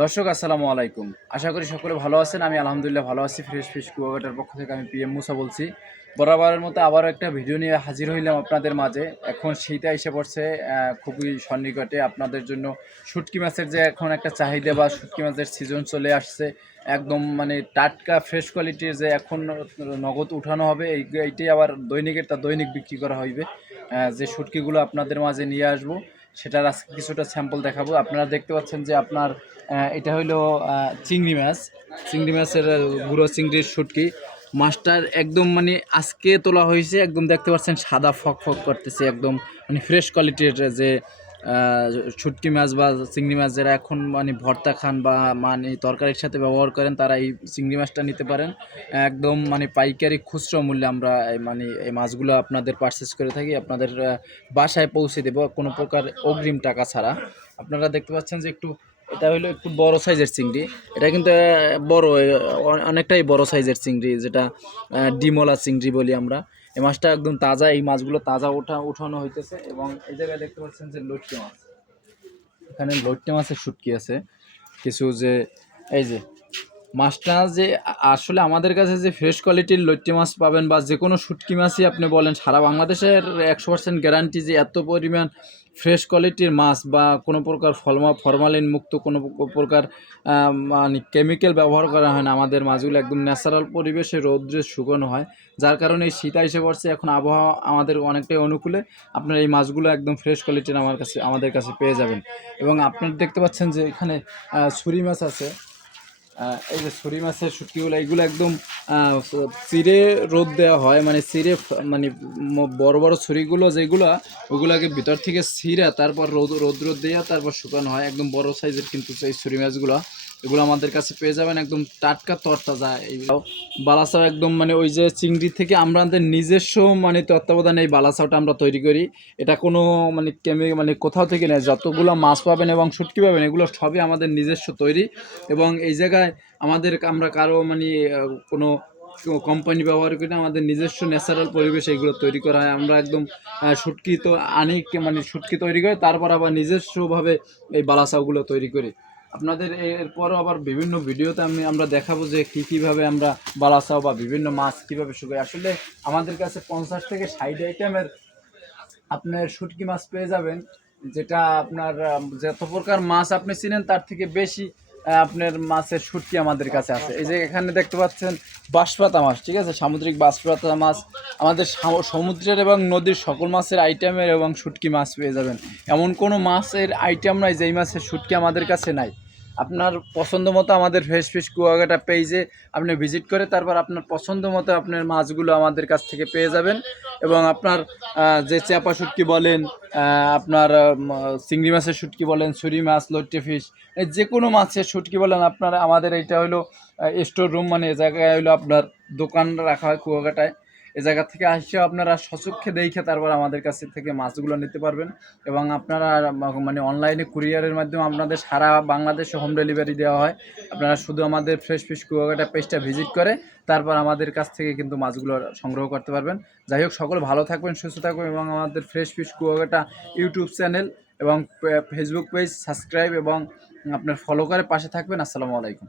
দর্শক, আসসালামু আলাইকুম। আশা করি সকলে ভালো আছেন। আমি আলহামদুলিল্লাহ ভালো আছি। ফ্রেশ ফিশ কুয়াকাটার পক্ষ থেকে আমি পিএম মুসা বলছি। বরাবরের মতো আবারও একটা ভিডিও নিয়ে হাজির হইলাম আপনাদের মাঝে। এখন শীতে এসে পড়ছে খুবই সন্নিকটে আপনাদের জন্য শুটকি মাছের যে এখন একটা চাহিদা বা শুটকি মাছের সিজন চলে আসছে, একদম মানে টাটকা ফ্রেশ কোয়ালিটির যে এখন নগদ উঠানো হবে, এই এইটাই আবার দৈনিকের তা দৈনিক বিক্রি করা হইবে। যে শুটকিগুলো আপনাদের মাঝে নিয়ে আসব। সেটার আজকে কিছুটা স্যাম্পল দেখাবো। আপনারা দেখতে পাচ্ছেন যে আপনার এটা হইল চিংড়ি মাছ। চিংড়ি মাছের গুঁড়ো চিংড়ির শুটকি। মাছটার একদম মানে আজকে তোলা হয়েছে, একদম দেখতে পাচ্ছেন সাদা ফক ফক করতেছে, একদম মানে ফ্রেশ কোয়ালিটির যে শুটকি মাছ বা চিংড়ি মাছ যারা এখন মানে ভর্তা খান বা মানে তরকারির সাথে ব্যবহার করেন, তারা এই চিংড়ি মাছটা নিতে পারেন। একদম মানে পাইকারি খুচরো মূল্যে আমরা মানে এই মাছগুলো আপনাদের পারচেস করে থাকি, আপনাদের বাসায় পৌঁছে দেবো কোনো প্রকার অগ্রিম টাকা ছাড়া। আপনারা দেখতে পাচ্ছেন যে একটু, এটা হলো একটু বড় সাইজের চিংড়ি। এটা কিন্তু বড় অনেকটাই বড় সাইজের চিংড়ি, যেটা ডিমলা চিংড়ি বলি আমরা। এই মাছটা একদম তাজা, এই মাছগুলো তাজা ওঠা, উঠানো হইতেছে এবং এই জায়গায় দেখতে পাচ্ছেন যে লটকে মাছ। এখানে লটকে মাছের শুটকি আছে। কিছু যে, এই যে মাছটা যে আসলে আমাদের কাছে যে ফ্রেশ কোয়ালিটির লট্টি মাছ পাবেন বা যে কোনো শুটকি মাছই আপনি বলেন, সারা বাংলাদেশের একশো পার্সেন্ট গ্যারান্টি যে এত পরিমাণ ফ্রেশ কোয়ালিটির মাছ বা কোনো প্রকার ফলমা ফরমালিন মুক্ত কোনো প্রকার মানে কেমিক্যাল ব্যবহার করা হয় না। আমাদের মাছগুলো একদম ন্যাচারাল পরিবেশে রৌদ্রে শুকানো হয়, যার কারণে এই শীত এসে পড়ছে। এখন আবহাওয়া আমাদের অনেকটাই অনুকূলে। আপনার এই মাছগুলো একদম ফ্রেশ কোয়ালিটির আমার কাছে, আমাদের কাছে পেয়ে যাবেন। এবং আপনার দেখতে পাচ্ছেন যে এখানে ছুরি মাছ আছে। এই যে ছুরি মাছের শুটকিগুলো এইগুলো একদম চিরে রোদ দেওয়া হয় মানে চিরে মানে বড় বড় ছুরিগুলো যেগুলো, ওগুলোকে ভিতর থেকে ছিঁড়া, তারপর রোদ রোদ রোদ দেওয়া তারপর শুকানো হয়। একদম বড় সাইজের কিন্তু এই ছুরি মাছগুলো। এগুলো আমাদের কাছে পেয়ে যাবেন একদম টাটকা তরতাজা। এইগুলো বালাসাও একদম মানে ওই যে চিংড়ি থেকে আমরা আমাদের নিজস্ব মানে তত্ত্বাবধানে এই বালাসাওটা আমরা তৈরি করি। এটা কোনো মানে কেমে মানে কোথাও থেকে নেই যতগুলো মাছ পাবেন এবং শুটকি পাবেন, এগুলো সবই আমাদের নিজস্ব তৈরি। এবং এই জায়গায় আমাদের আমরা কারও মানে কোনো কোম্পানি ব্যবহার করি না। আমাদের নিজস্ব ন্যাচারাল পরিবেশ এগুলো তৈরি করা হয়। আমরা একদম শুটকি তো আনি মানে শুটকি তৈরি করে, তারপর আবার নিজস্বভাবে এই বালাসাওগুলো তৈরি করি। আপনাদের এরপরও আবার বিভিন্ন ভিডিওতে আমি, আমরা দেখাবো যে কী, কীভাবে আমরা বালাসাও বা বিভিন্ন মাছ কীভাবে শুকাই আসলে আমাদের কাছে পঞ্চাশ থেকে ষাট আইটেমের আপনার শুটকি মাছ পেয়ে যাবেন, যেটা আপনার যত প্রকার মাছ আপনি চিনেন, তার থেকে বেশি আপনার মাছের শুটকি আমাদের কাছে আছে। এই যে এখানে দেখতে পাচ্ছেন বাঁশপাতা মাছ, ঠিক আছে? সামুদ্রিক বাঁশপাতা মাছ। আমাদের সমুদ্রের এবং নদীর সকল মাছের আইটেমের এবং শুটকি মাছ পেয়ে যাবেন। এমন কোনো মাছের আইটেম নাই, যেই মাছের শুটকি আমাদের কাছে নাই। আপনার পছন্দ মতো আমাদের ফ্রেশ ফিশ কুয়াকাটা পেজে আপনি ভিজিট করে তারপর আপনার পছন্দ মতো আপনার মাছগুলো আমাদের কাছ থেকে পেয়ে যাবেন। এবং আপনার যে চাপা শুটকি বলেন আপনার চিংড়ি মাছের শুটকি বলেন, ছুরি মাছ, লট্টে ফিশ যে কোনো মাছের শুটকি বলেন, আপনার আমাদের এইটা হলো স্টোর রুম মানে এ জায়গায় হলো আপনার দোকান রাখা হয় কুয়াকাটায় এ জায়গা থেকে আসছে আপনারা সচক্ষে দেখে তারপর আমাদের কাছ থেকে মাছগুলো নিতে পারবেন এবং আপনারা মানে অনলাইনে কুরিয়ারের মাধ্যমে আপনাদের সারা বাংলাদেশে হোম ডেলিভারি দেওয়া হয়। আপনারা শুধু আমাদের ফ্রেশ ফিশ কুয়াকাটা পেজটা ভিজিট করে, তারপর আমাদের কাছ থেকে কিন্তু মাছগুলো সংগ্রহ করতে পারবেন। যাই হোক, সকল ভালো থাকবেন, সুস্থ থাকবেন এবং আমাদের fresh fish Kuakata YouTube channel এবং ফেসবুক পেজ সাবস্ক্রাইব এবং আপনার ফলো করে পাশে থাকবেন। আসসালামু আলাইকুম।